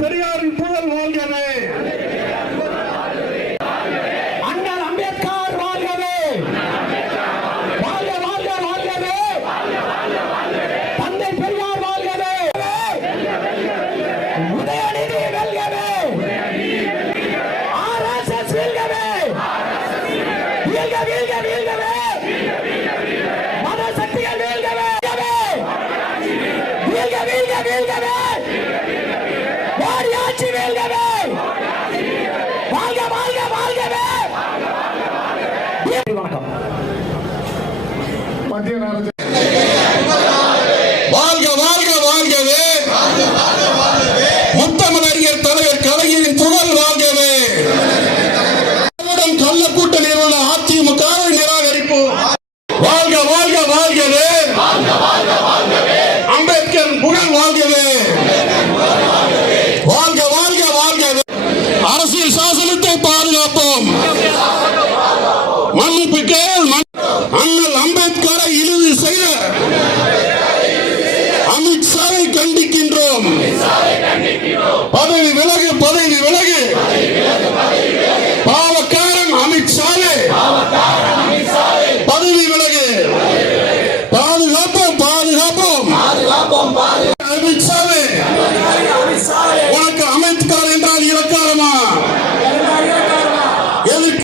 பெரியாரின் புகழ் வாழ்கவே. அண்ணல் அம்பேத்கர் வாழ்கவே. வாழ்க வாழ்க வாழ்கவே. தந்தை பெரியார் வாழ்கவே. உதயநிதி வெல்கவே. ஆர் எஸ் எஸ் வெல்கவே வீழ்க வீழ்க வீழ்கவே. மத சக்திகள் வீழ்கவே. வீழ்க வீழ்க வீழ்கவே. வேல்கவே வாழ்க வாழ்க வாழ்கவே. வணக்கம் மத்திய நேரத்தில் வாழ்க வாழ்க வாழ்கவே. முத்தமிழறிஞர் தலைவர் கலைஞரின் புகழ் வாழ்கவே. கள்ள கூட்டணியில் உள்ள அதிமுக நிராகரிப்பு வாழ்க வாழ்க வாழ்கவே வாழ்க வாழ்க வாழ்கவே. பாதுகாப்போம் மன்னிப்பு கேள். அண்ணல் அம்பேத்கரை இறுதி செய்த அமித்ஷாவை கண்டிக்கின்ற